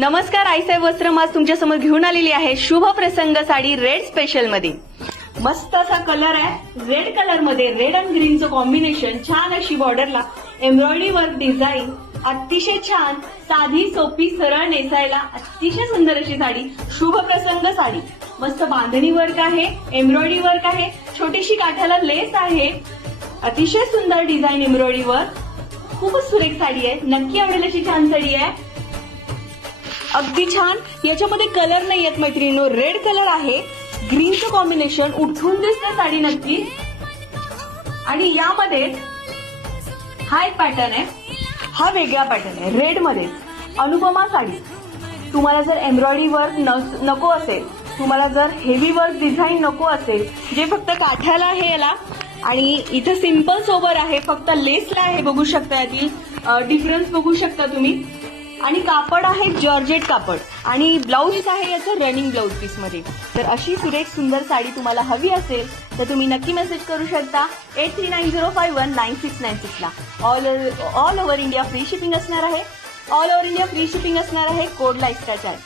नमस्कार, आईसाहेब वस्त्रम आज तुमच्यासमोर घेऊन आलेली आहे शुभ प्रसंग साडी रेड स्पेशल मध्ये। मस्त असा कलर आहे, रेड कलर मध्ये रेड अँड ग्रीनचं कॉम्बिनेशन, छान अशी बॉर्डरला एम्ब्रॉयडरी वर्क डिझाईन, अतिशय छान, साधी सोपी सरळ नेसायला अतिशय सुंदर अशी साडी, शुभ प्रसंग साडी। मस्त बांधणी वर्क आहे, एम्ब्रॉयडरी वर्क आहे, छोटीशी काठाला लेस आहे, अतिशय सुंदर डिझाईन एम्ब्रॉयडरी वर्क, खूपच सुरेख साडी आहे, नक्की आवडेल अशी छान साडी आहे। अगदी छान, याच्यामध्ये कलर नाही आहेत मैत्रिणींनो, रेड कलर आहे, ग्रीनचं कॉम्बिनेशन, उठून दिसते साडी नक्की। आणि यामध्ये हा एक पॅटर्न आहे, हा वेगळा पॅटर्न आहे रेड मध्ये, अनुपमा साडी। तुम्हाला जर एम्ब्रॉयडरी वर्क नको असेल, तुम्हाला जर हेवी वर्क डिझाईन नको असेल, जे फक्त काठाला आहे याला आणि इथं सिंपल सोबर आहे, फक्त लेसला आहे, बघू शकता यातील डिफरन्स बघू शकता तुम्ही। आणि कापड आहे जॉर्जेट कापड आणि ब्लाऊज आहे याचं रनिंग ब्लाऊज पीस मध्ये। तर अशी सुरेख सुंदर साडी तुम्हाला हवी असेल तर तुम्ही नक्की मेसेज करू शकता 8390519696 ला। All over India free shipping असणार आहे, all over India free shipping असणार आहे, कोड लाईस्टार चार्ज।